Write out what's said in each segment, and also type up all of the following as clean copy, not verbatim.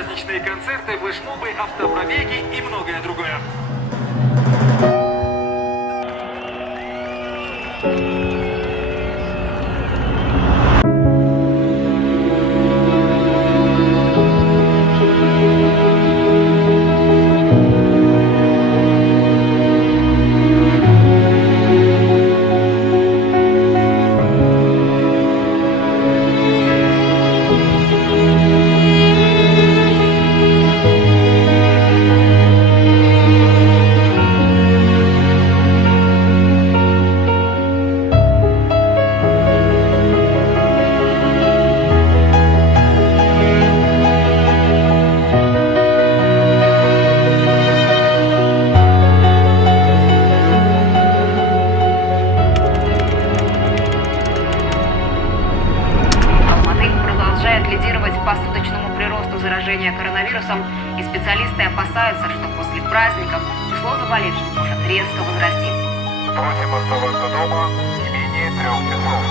праздничные концерты, флешмобы, автопробеги и многое другое. Лидировать по суточному приросту заражения коронавирусом, и специалисты опасаются, что после праздников число заболевших может резко возрасти. Просим оставаться дома не менее 3 часов.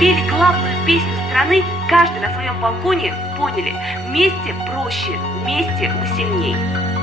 Пели главную песню страны, каждый на своем балконе поняли: вместе проще, вместе мы сильней.